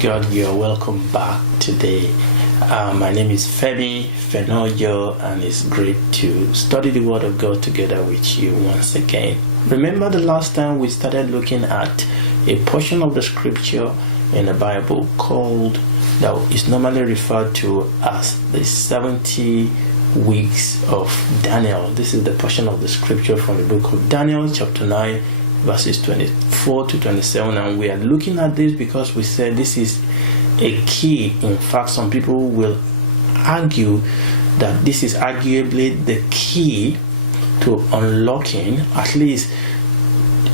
God, you are welcome back today. My name is Femi Fenoyo, and it's great to study the Word of God together with you once again. Remember the last time we started looking at a portion of the scripture in the Bible called, that is normally referred to as the 70 weeks of Daniel. This is the portion of the scripture from the book of Daniel, chapter 9, verses 24 to 27, and we are looking at this because we said this is a key. In fact, some people will argue that this is arguably the key to unlocking at least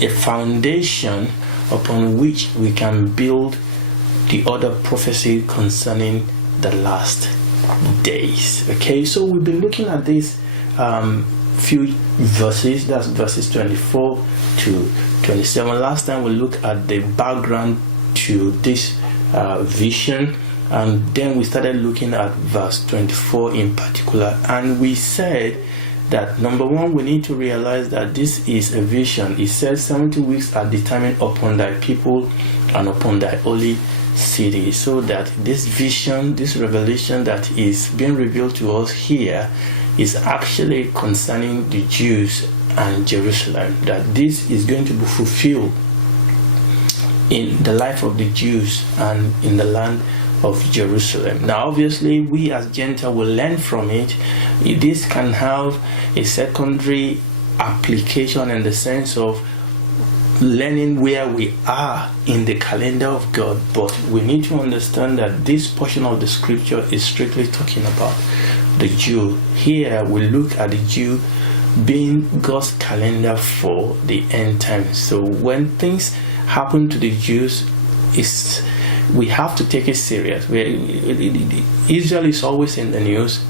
a foundation upon which we can build the other prophecy concerning the last days. Okay, so we've been looking at this few verses, that's verses 24 to 27. Last time we looked at the background to this vision, and then we started looking at verse 24 in particular, and we said that number one, we need to realize that this is a vision. It says 70 weeks are determined upon thy people and upon thy holy city, so that this vision, this revelation that is being revealed to us here is actually concerning the Jews and Jerusalem, that this is going to be fulfilled in the life of the Jews and in the land of Jerusalem. Now obviously we as Gentiles will learn from it. This can have a secondary application in the sense of learning where we are in the calendar of God, but we need to understand that this portion of the scripture is strictly talking about the Jew. Here we look at the Jew being God's calendar for the end times. So when things happen to the Jews, we have to take it serious. Israel is always in the news.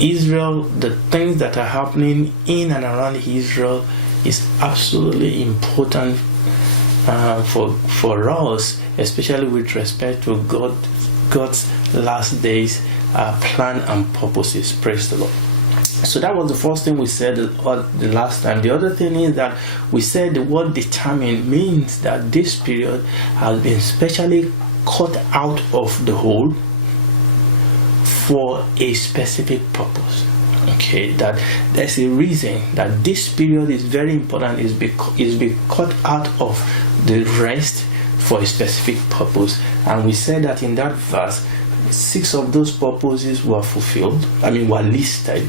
Israel, the things that are happening in and around Israel is absolutely important for us, especially with respect to God's last days plan and purposes. Praise the Lord. So that was the first thing we said the last time. The other thing is that we said the word determined means that this period has been specially cut out of the whole for a specific purpose. Okay, that there's a reason that this period is very important, is being cut out of the rest for a specific purpose. And we said that in that verse, 6 of those purposes were fulfilled, were listed.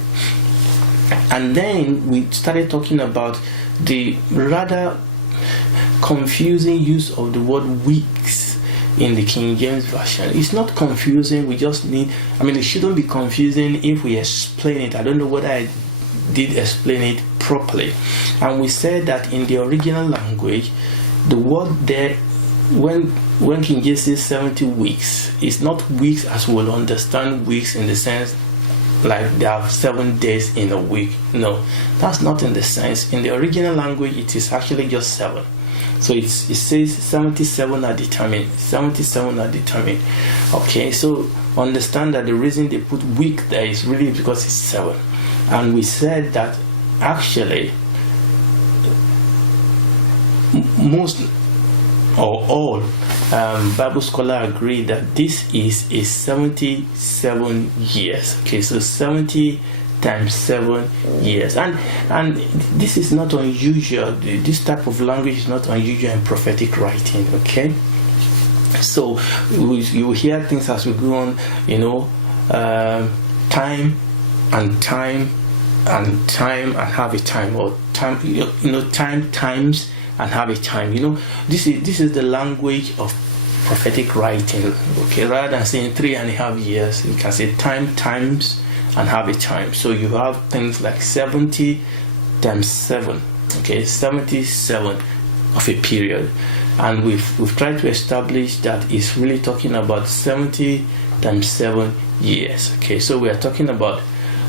And then we started talking about the rather confusing use of the word weeks in the King James Version. It's not confusing, we just need, it shouldn't be confusing if we explain it. I don't know whether I did explain it properly. And we said that in the original language, the word there, when King James says 70 weeks, it's not weeks as we'll understand weeks in the sense like there are 7 days in a week. No, that's not in the sense. In the original language, it is actually just 7. So it says 77 are determined. 77 are determined. Okay, so understand that the reason they put week there is really because it's 7. And we said that actually most or all Bible scholars agree that this is a 77 years. Okay, so 70 times 7 years, and this is not unusual. This type of language is not unusual in prophetic writing. Okay, so you will hear things as we go on. Time and have a time, or time. Time times and have a time. This is the language of prophetic writing. Okay, rather than saying 3.5 years, you can say time times and have a time. So you have things like 70 times 7. Okay, 77 of a period, and we've tried to establish that it's really talking about 70 times 7 years. Okay, so we are talking about,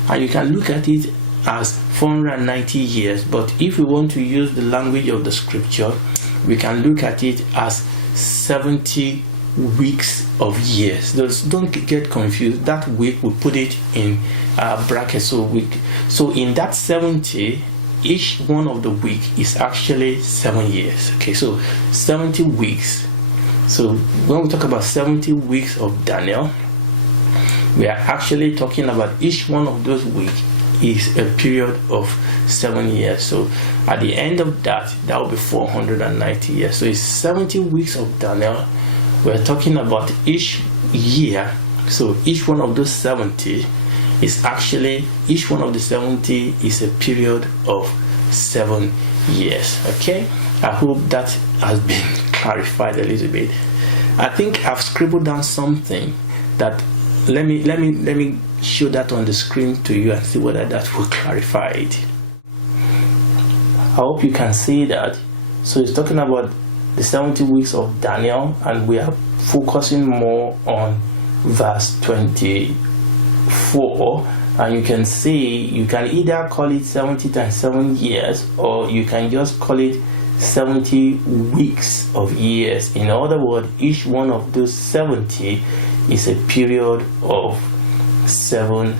and you can look at it as 490 years, but if we want to use the language of the scripture, we can look at it as 70 weeks of years. Don't get confused. That week we put it in brackets. So in that 70, each one of the week is actually 7 years. Okay, so 70 weeks So when we talk about 70 weeks of Daniel, we are actually talking about each one of those weeks is a period of 7 years. So at the end of that will be 490 years. So it's 70 weeks of Daniel. We're talking about each year. So each one of those 70 is actually, each one of the 70 is a period of 7 years. Okay, I hope that has been clarified a little bit. I think I've scribbled down something that let me show that on the screen to you and see whether that will clarify it. I hope you can see that. So it's talking about the 70 weeks of Daniel, and we are focusing more on verse 24. And you can see, you can either call it 70 times 7 years, or you can just call it 70 weeks of years. In other words, each one of those 70 is a period of 7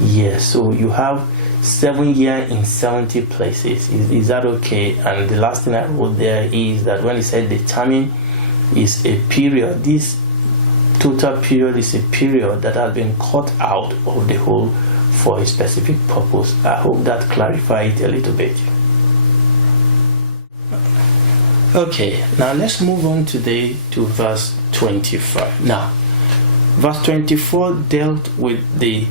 years. So you have 7 years in 70 places. Is that okay? And the last thing I wrote there is that when it said determine is a period, this total period is a period that has been cut out of the whole for a specific purpose. I hope that clarified it a little bit. Okay, now let's move on today to verse 25. Now, verse 24 dealt with the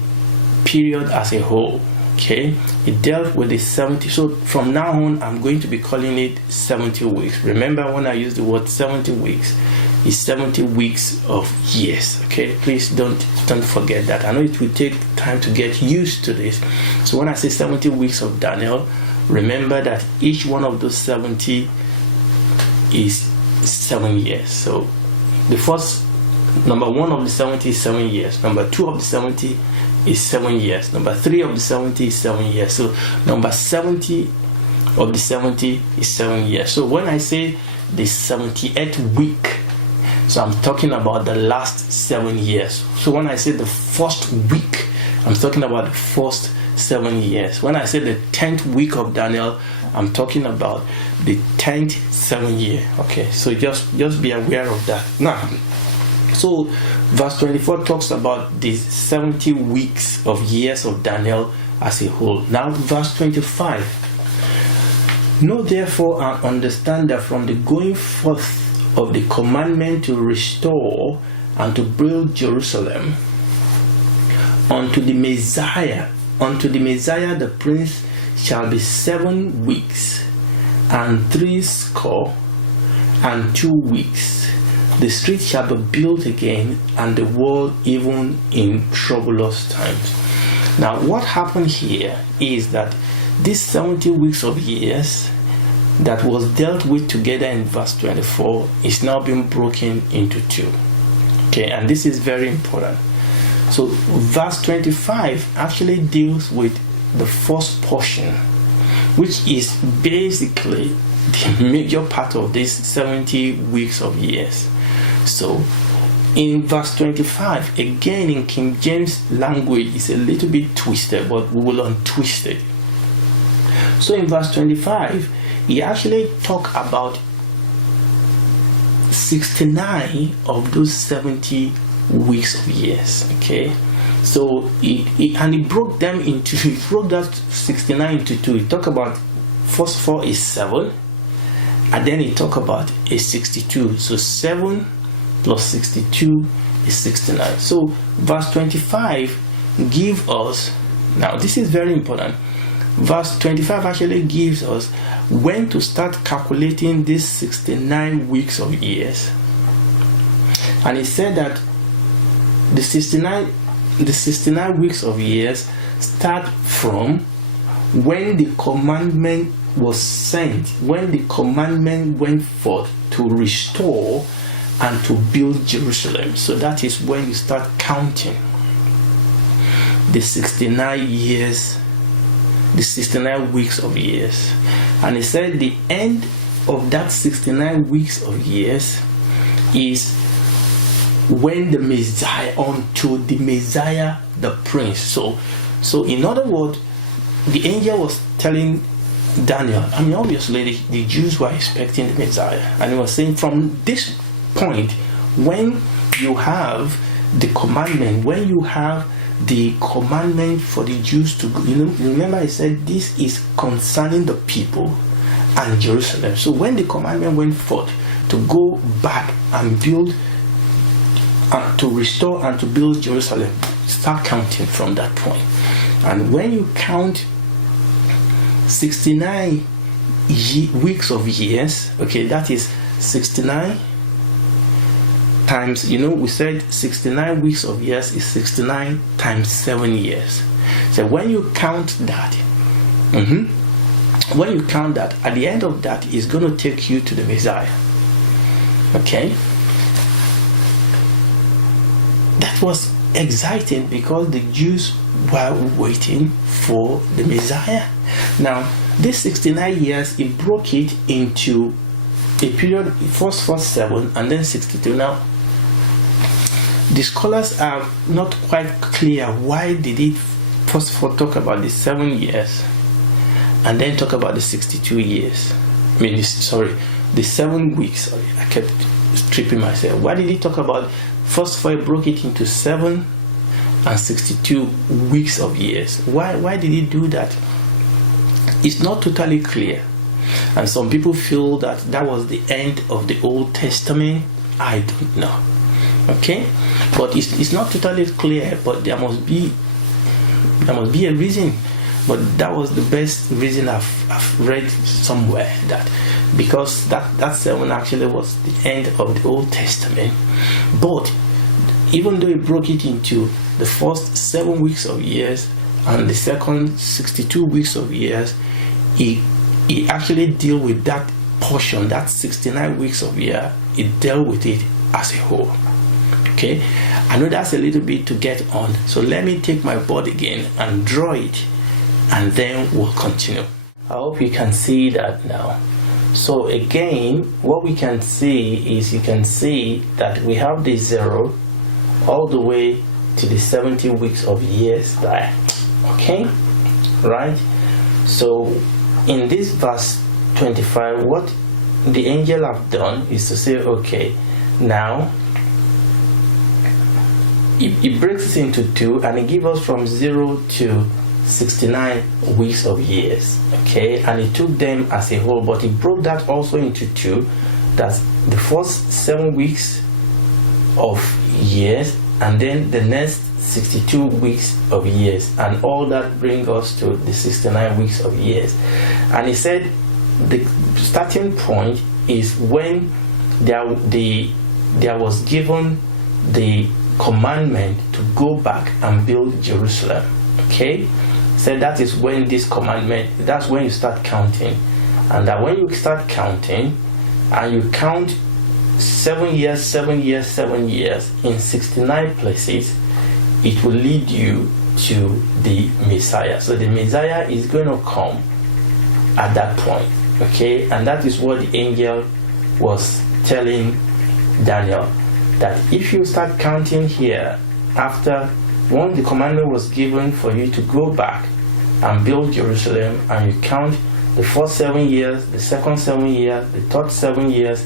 period as a whole. Okay, it dealt with the 70. So from now on, I'm going to be calling it 70 weeks. Remember, when I use the word 70 weeks, it's 70 weeks of years. Okay, please don't forget that. I know it will take time to get used to this. So when I say 70 weeks of Daniel, remember that each one of those 70 is 7 years. So the first, number 1 of the 70 is 7 years. Number 2 of the 70 is 7 years. Number 3 of the 70 is 7 years. So number 70 of the 70 is 7 years. So when I say the 78th week, so I'm talking about the last 7 years. So when I say the first week, I'm talking about the first 7 years. When I say the 10th week of Daniel, I'm talking about the 10th 7 year. Okay, so just be aware of that. Now, so verse 24 talks about the 70 weeks of years of Daniel as a whole. Now verse 25. Know therefore and understand that from the going forth of the commandment to restore and to build Jerusalem unto the Messiah the Prince shall be 7 weeks and 62 weeks. The street shall be built again, and the world even in troublous times. Now, what happened here is that this 70 weeks of years that was dealt with together in verse 24 is now being broken into 2. Okay, and this is very important. So, verse 25 actually deals with the first portion, which is basically the major part of this 70 weeks of years. So in verse 25, again in King James language, is a little bit twisted, but we will untwist it. So in verse 25, he actually talk about 69 of those 70 weeks of years. Okay, so he broke them into, he broke that 69 into 2. He talked about, first of all, is 7, and then he talked about a 62. So 7 plus 62 is 69. So verse 25 gives us, now this is very important, verse 25 actually gives us when to start calculating these 69 weeks of years. And he said that the 69 weeks of years start from when the commandment was sent, when the commandment went forth to restore and to build Jerusalem. So that is when you start counting the 69 years, the 69 weeks of years. And he said the end of that 69 weeks of years is when the Messiah, unto the Messiah the Prince. So in other words, the angel was telling Daniel, I mean, obviously the Jews were expecting the Messiah, and he was saying from this point, when you have the commandment, when you have the commandment for the Jews to go, remember I said this is concerning the people and Jerusalem. So when the commandment went forth to go back and build, to restore and to build Jerusalem, start counting from that point. And when you count 69 weeks of years, okay, that is 69 times, we said 69 weeks of years is 69 times 7 years. So when you count that, when you count that, at the end of that is going to take you to the Messiah. Okay, that was exciting because the Jews were waiting for the Messiah. Now, this 69 years, it broke it into a period, first 7 and then 62. Now, the scholars are not quite clear why did it first talk about the 7 years and then talk about the 62 years. The 7 weeks. Sorry, I kept tripping myself. Why did he talk about first of all, it broke it into 7 and 62 weeks of years? Why did he do that? It's not totally clear. And some people feel that that was the end of the Old Testament. I don't know. Okay? But it's not totally clear, but there must be a reason. But that was the best reason I've read somewhere, that because that 7 actually was the end of the Old Testament. But even though it broke it into the first 7 weeks of years and the second 62 weeks of years, it actually deal with that portion, that 69 weeks of year, it dealt with it as a whole. Okay, I know that's a little bit to get on, so let me take my board again and draw it, and then we'll continue. I hope you can see that now. So again, what we can see is, you can see that we have the 0 all the way to the 70 weeks of years there. Okay, right? So in this verse 25, what the angel have done is to say, okay, now it breaks it into 2 and it gives us from 0 to 69 weeks of years. Okay, and it took them as a whole, but it broke that also into 2. That's the first 7 weeks of years and then the next 62 weeks of years, and all that brings us to the 69 weeks of years. And he said the starting point is when there was given the commandment to go back and build Jerusalem. Okay, so that is when this commandment, that's when you start counting. And that when you start counting and you count 7 years, 7 years, 7 years in 69 places, it will lead you to the Messiah. So the Messiah is going to come at that point. Okay, and that is what the angel was telling Daniel, that if you start counting here, after when the commandment was given for you to go back and build Jerusalem, and you count the first 7 years, the second 7 years, the third 7 years,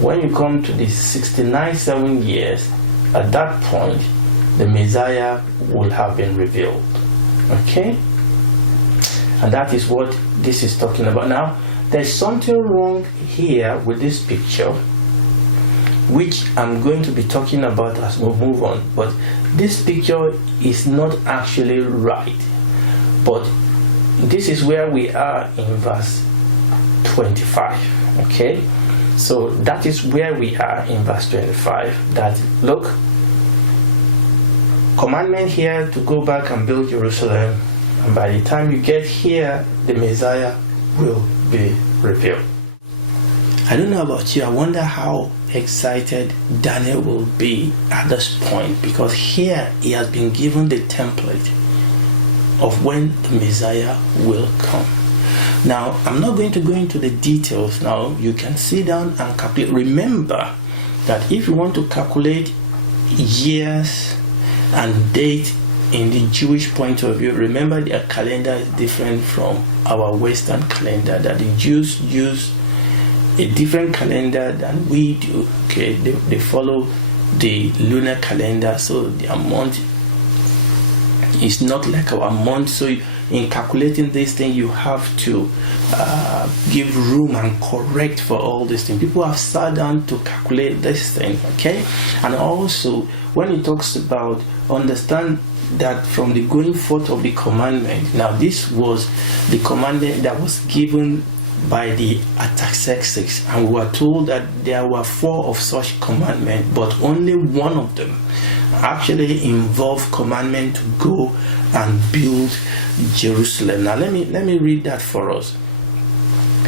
when you come to the 69 7 years, at that point the Messiah will have been revealed. Okay, and that is what this is talking about. Now, there's something wrong here with this picture, which I'm going to be talking about as we move on. But this picture is not actually right. But this is where we are in verse 25. Okay, so that is where we are in verse 25. That, look, commandment here to go back and build Jerusalem, and by the time you get here, the Messiah will be revealed. I don't know about you, I wonder how excited Daniel will be at this point, because here he has been given the template of when the Messiah will come. Now, I'm not going to go into the details now. You can sit down and calculate. Remember that if you want to calculate years and date in the Jewish point of view, remember their calendar is different from our Western calendar, that the Jews use a different calendar than we do. Okay, they follow the lunar calendar, so their month is not like our month. So in calculating this thing, you have to give room and correct for all these things. People have sat down to calculate this thing, okay? And also, when it talks about, understand that from the going forth of the commandment, now this was the commandment that was given by the Artaxerxes, and we were told that there were 4 of such commandments, but only one of them actually involved commandment to go and build Jerusalem. Now let me read that for us.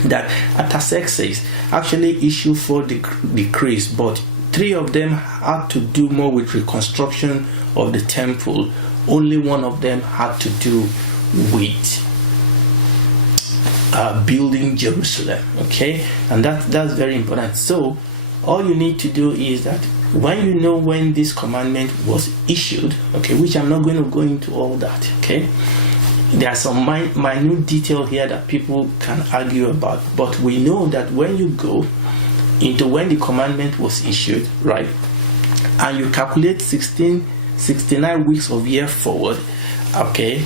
That Artaxerxes actually issued 4 decrees, but 3 of them had to do more with reconstruction of the temple. Only one of them had to do with building Jerusalem. Okay, and that's very important. So all you need to do is that when you know when this commandment was issued, okay, which I'm not going to go into all that, okay, there are some minute detail here that people can argue about, but we know that when you go into when the commandment was issued, right, and you calculate 69 weeks of year forward, okay,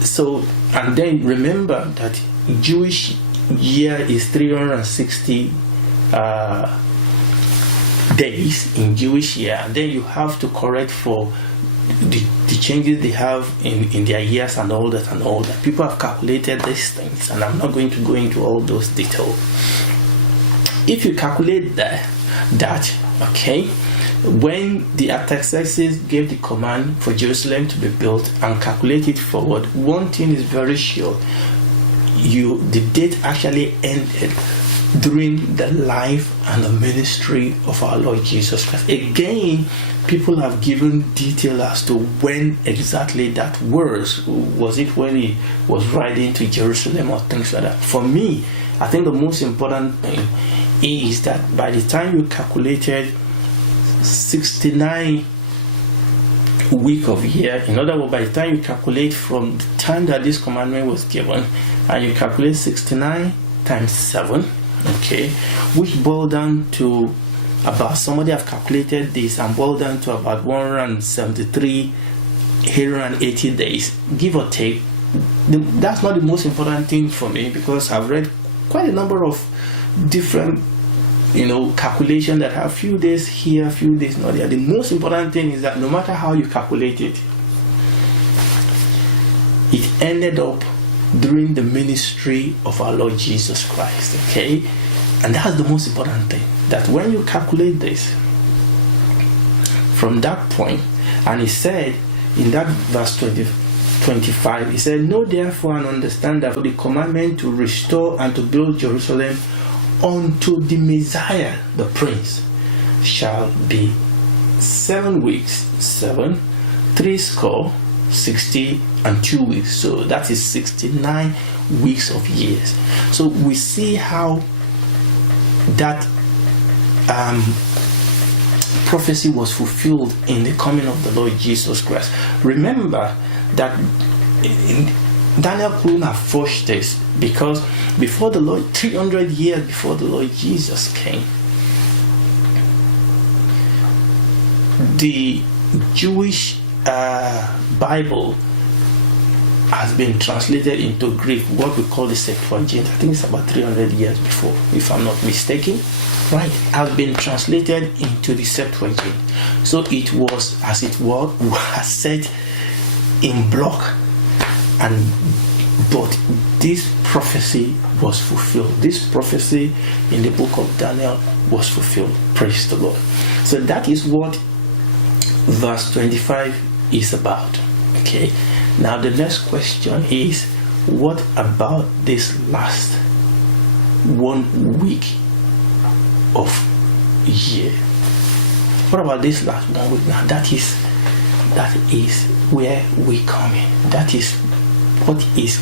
so, and then remember that Jewish year is 360 days in Jewish year, and then you have to correct for the changes they have in their years and all that. People have calculated these things, and I'm not going to go into all those details. If you calculate that, okay, when the Artaxerxes gave the command for Jerusalem to be built and calculate it forward, one thing is very sure: the date actually ended during the life and the ministry of our Lord Jesus Christ. Again, people have given detail as to when exactly that was. Was it when he was riding to Jerusalem or things like that? For me, I think the most important thing is that by the time you calculated 69 week of year, in other words, by the time you calculate from the time that this commandment was given, and you calculate 69 times 7, okay, which boiled down to about, somebody have calculated this and boiled down to about 173, 180 days, give or take. That's not the most important thing for me, because I've read quite a number of different calculation that have few days here, few days not there. The most important thing is that no matter how you calculate it, it ended up during the ministry of our Lord Jesus Christ, okay? And that's the most important thing, that when you calculate this from that point, and he said in that verse 25, he said, "Know therefore and understand that for the commandment to restore and to build Jerusalem unto the Messiah, the Prince, shall be 7 weeks, 7, 60 and 2 weeks." So that is 69 weeks of years. So we see how that prophecy was fulfilled in the coming of the Lord Jesus Christ. Remember that Daniel couldn't have forged this, because before the Lord, 300 years before the Lord Jesus came, the Jewish Bible has been translated into Greek, what we call the Septuagint. I think it's about 300 years before, if I'm not mistaken, right? Has been translated into the Septuagint. So it was, as it was set in block, but this prophecy was fulfilled. This prophecy in the book of Daniel was fulfilled. Praise the Lord. So that is what verse 25 is about. Okay. Now the next question is, what about this last 1 week of year? What about this last 1 week? Now that is where we come in. That is what is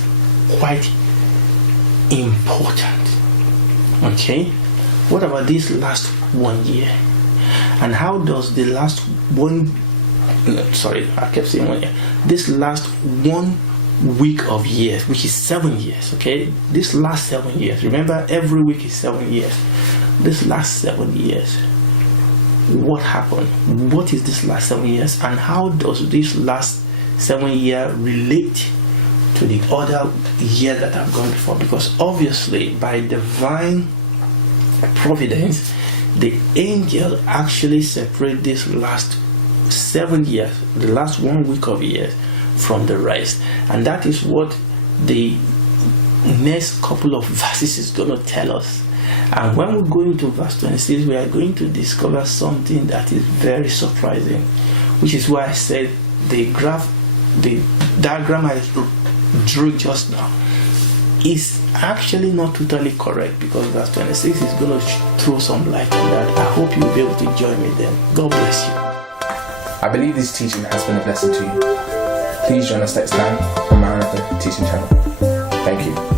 quite important. Okay, what about this last 1 year? And how does the last 1 year, this last 1 week of years, which is 7 years, okay? This last 7 years, remember every week is 7 years. This last 7 years, what happened? What is this last 7 years, and how does this last 7 year relate to the other year that have gone before? Because obviously by divine providence, the angel actually separate this last 7 years, the last 1 week of years, from the rest. And that is what the next couple of verses is going to tell us. And when we go into verse 26, we are going to discover something that is very surprising, which is why I said the diagram I drew just now is actually not totally correct, because verse 26 is going to throw some light on that. I hope you'll be able to join me then. God bless you. I believe this teaching has been a blessing to you. Please join us next time on Maranatha Teaching Channel. Thank you.